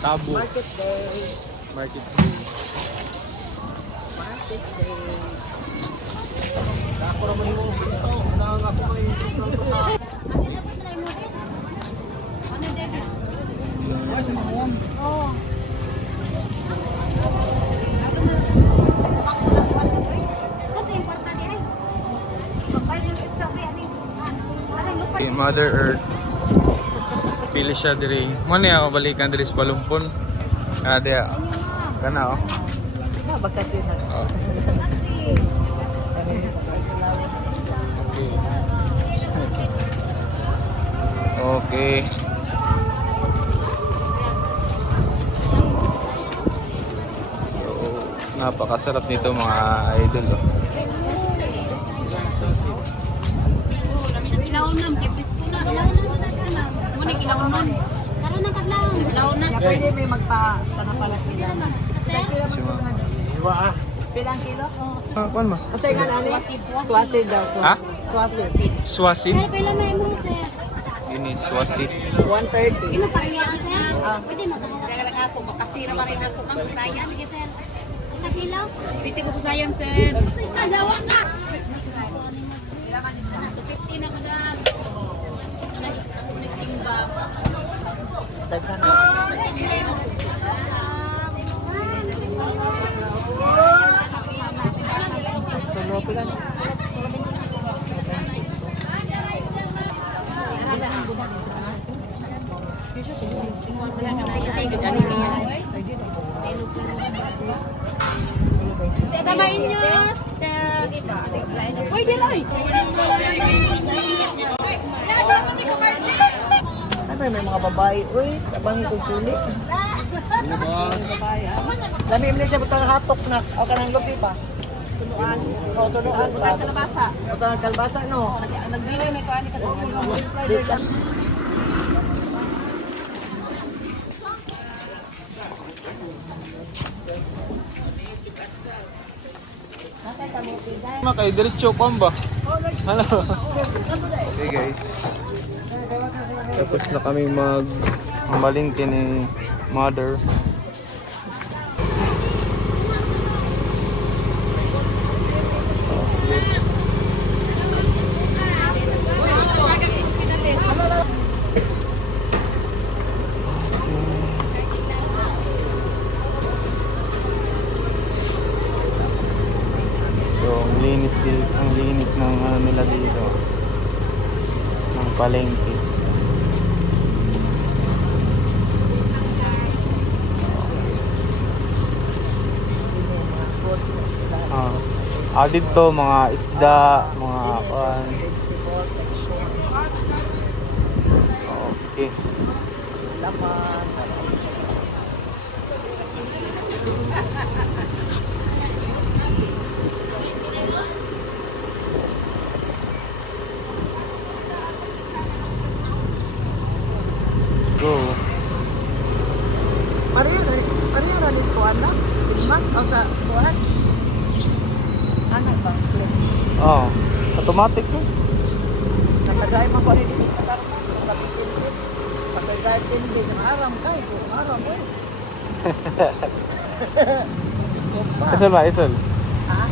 Tabo. Market day. Market day. Market day. Ako naman yung ito. Nang ako may ito sa... Ay, si Mangwam. Oo. Mother Earth. Pili siya diri. Mo niya balikan diri sa Palumpon. Dia. Kana oh. Bakasin na. Oh. Okay. So, napakasarap nito mga idol. Oh. Pwede may magpa-tanapalaki lang. Pilang kilo? Kuan ma? Kasi nga ano? Swasid daw. Ha? Swasid. Swasin? Kailan may mo sir? Ini swasit. 130. Ino pa rin sir? Pwede mo tawag. Kaya lang ako, makasira pa rin ako ng kusayan. Sige sir. Isa kilo? Piti ko kusayan, sir. Kadawa ka! 50 na ko na. Nagtimba. Daghan. Tulo pila. Samain nyo. Pwede lang. Ano may mga babae? Uy, abang ito suli. Dami mo siya butang hatok na. O kanang lupi pa. Tunuan. O, tunuan. Butang kalabasa. Butang kalabasa, no? Nagbili may kuhan ni katulong. Kay diretso kuan ba? Ano? Okay guys. Tapos na kami malingki ni mother. So, ang linis ng ano nila dito. Ng palengke. Dito mga isda, mga kuan. Vegetable section. Okay. Laman. Go. Maria ranis ko anak. Lima o sa kuhan. Anak ba? Oh, automatic no? Nakadrive man ko rin dito sa karma. Nakapitin din. Pagka-drive din din sa aram kay. Aram eh. Isol ba? Isol? Ha?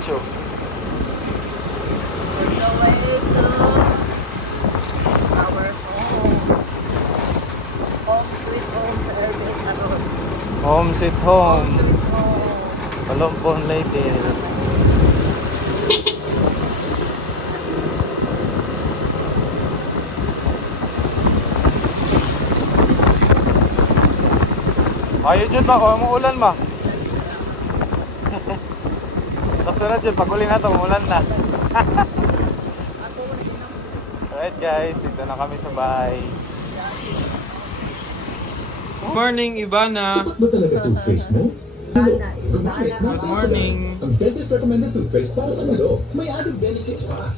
Sure. On the way to our home. Home sweet home sa Airbnb Aron. Home sweet Home home. sweet home. Palumpon Leyte. Ayaw dyan ba? Kung umuulan ma. Sakto na dyan. Pag uli na ito, umuulan na. Alright guys, dito na kami sa bahay. Good morning, Ivana. Sapat ba talaga toothpaste mo? Gumamit ng Good morning. Sensodyne, ang dentist recommended toothpaste para sa ulo. May added benefits pa.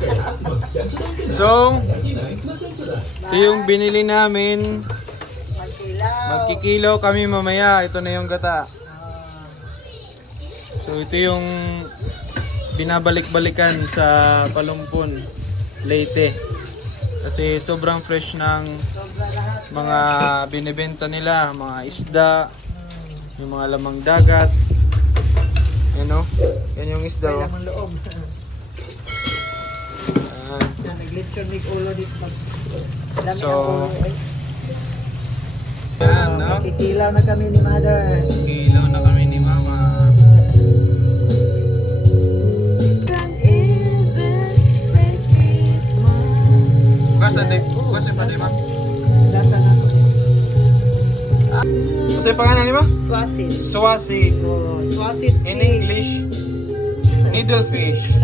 Kaya mag-Sensodyne ka na. So, 99 na Sensodyne. ito yung binili namin. Magkilaw. Magkikilaw kami mamaya. Ito na yung gata. So, ito yung binabalik-balikan sa Palumpon, Leyte. Kasi sobrang fresh ng mga binibenta nila, mga isda, yung mga lamang dagat. Yan o, yan yung isda o. Kailang ang loob. Yan. Naglitsyon ni ulo dito. Dami So, ang ulo eh. Yan, no? Kikilaw na kami ni Mother. Kilaw na kami ni Mama. Kasi pa di ba? Lasa na ko. Ano yung pangalan di ba? Swasit. Swasi. Oh, swasit. In English, needlefish.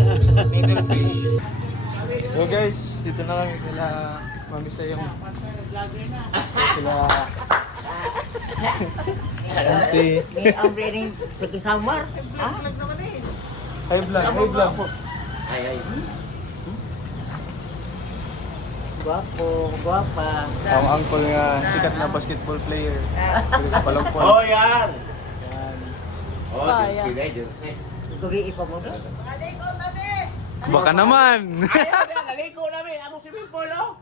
Needlefish. So guys, dito na kami sila Mami sa yung sila Auntie. I'm reading sa summer. Ah? High blood, high blood. Guwapo, guwapa. Ang uncle nga, sikat na basketball player. Dito sa Palumpon. Oh, yan! Yan. Oh, jersey na, jersey. Tugi ipa mo. Baka naman. Ayaw na, naligo namin. Ano si Pimpol, oh?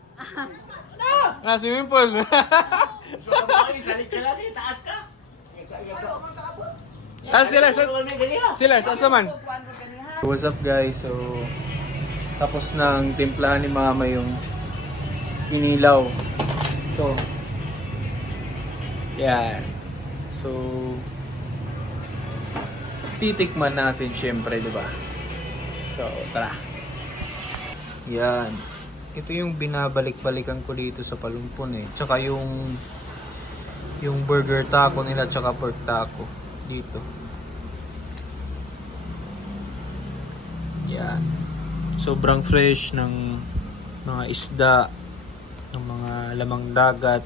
Na, swimming pool. So, kamoy, salit ka lang, taas ka. Sila, Ano ganyan? sila, asa man? What's up guys? So, tapos ng timplahan ni Mama yung kinilaw. Ito. Yan. So, titikman natin syempre, di ba? So, tara. Yan. Ito yung binabalik-balikan ko dito sa Palumpon eh. Tsaka yung burger taco nila tsaka pork taco dito. Yan. Sobrang fresh ng mga isda, ng mga lamang dagat.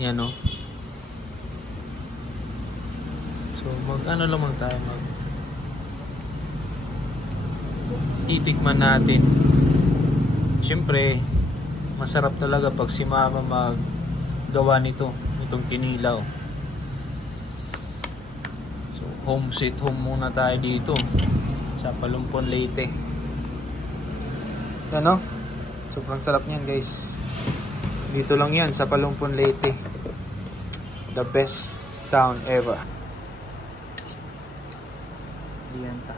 Yan o. So mag-ano lamang tayo, titikman natin. Siyempre, masarap talaga pag si Mama maggawa nito, itong kinilaw. So, home sweet home muna tayo dito sa Palumpon, Leyte. Ano? Sobrang sarap niyan, guys. Dito lang yan sa Palumpon, Leyte. The best town ever. Diyan ta.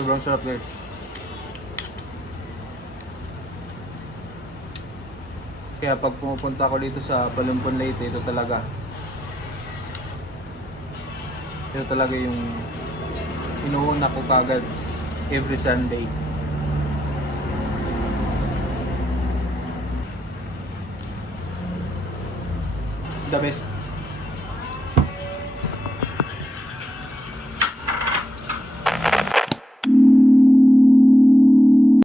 Sobrang sarap, guys. Kaya pag pumupunta ako dito sa Palumpon, Leyte, ito talaga yung inuuna ko kagad every Sunday. The best.